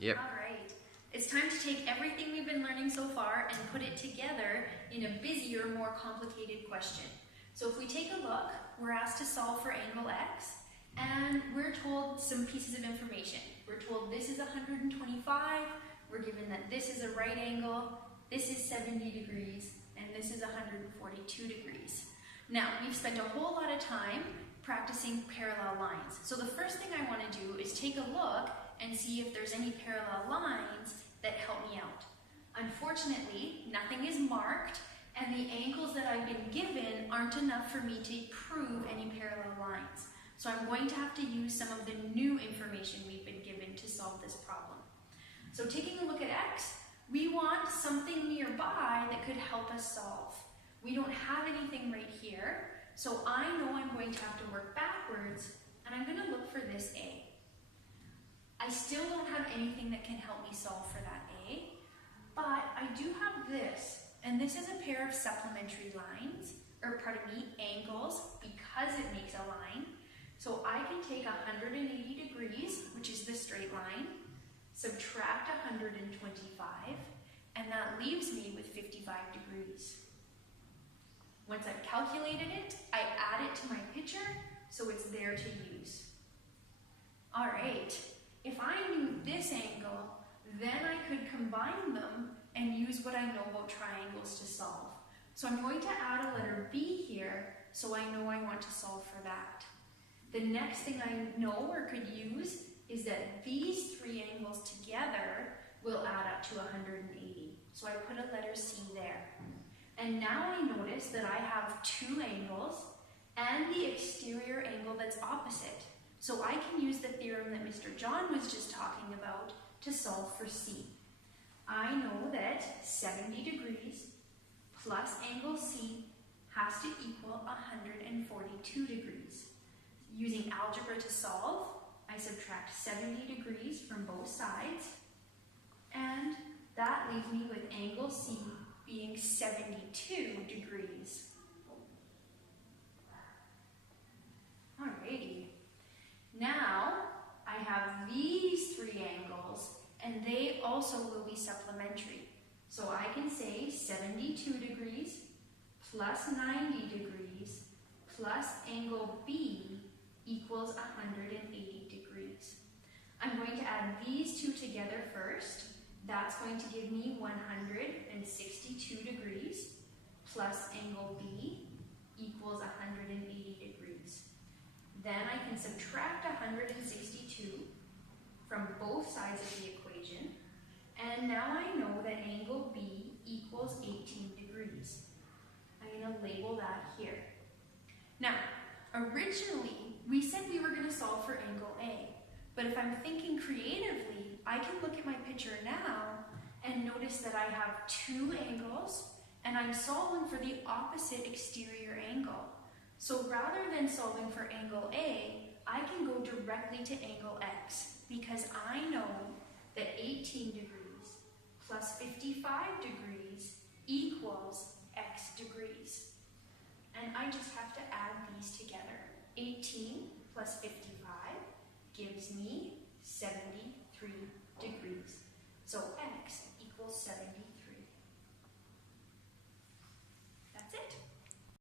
Yep. All right. It's time to take everything we've been learning so far and put it together in a busier, more complicated question. So if we take a look, we're asked to solve for angle x, and we're told some pieces of information. We're told this is 125, we're given that this is a right angle, this is 70 degrees, and this is 142 degrees. Now, we've spent a whole lot of time practicing parallel lines. So the first thing I want to do is take a look and see if there's any parallel lines that help me out. Unfortunately, nothing is marked, and the angles that I've been given aren't enough for me to prove any parallel lines. So I'm going to have to use some of the new information we've been given to solve this problem. So taking a look at x, we want something nearby that could help us solve. We don't have anything right here, so I know I'm going to have to work backwards, and I'm going to look for this a. I still don't have anything that can help me solve for that a, but I do have this, and this is a pair of supplementary lines, or pardon me, angles, because it makes a line. So I can take 180 degrees, which is the straight line, subtract 125, and that leaves me with 55 degrees. Once I've calculated it, I add it to my picture, so it's there to use. All right, if I knew this angle, then I could combine them and use what I know about triangles to solve. So I'm going to add a letter B here, so I know I want to solve for that. The next thing I know or could use is that these three angles together will add up to 180. So I put a letter C there. And now I notice that I have two angles and the exterior angle that's opposite. So I can use the theorem that Mr. John was just talking about to solve for C. I know that 70 degrees plus angle C has to equal 142 degrees. Using algebra to solve, I subtract 70 degrees from both sides, and that leaves me with angle C being 72 degrees. Alrighty. Now, I have these three angles, and they also will be supplementary. So I can say 72 degrees plus 90 degrees plus angle B equals 180 degrees. I'm going to add these two together first. That's going to give me 162 degrees plus angle B equals 180 degrees. Then I can subtract 162 from both sides of the equation, and now I know that angle B equals 18 degrees. I'm going to label that here. Now, originally, we said we were going to solve for angle A, but if I'm thinking creatively, I can look at my picture now and notice that I have two angles, and I'm solving for the opposite exterior angle. So rather than solving for angle A, I can go directly to angle X, because I know that 18 degrees plus 55 degrees equals X degrees. And I just have to add these together. 18 plus 55 gives me 73 degrees. So X equals 73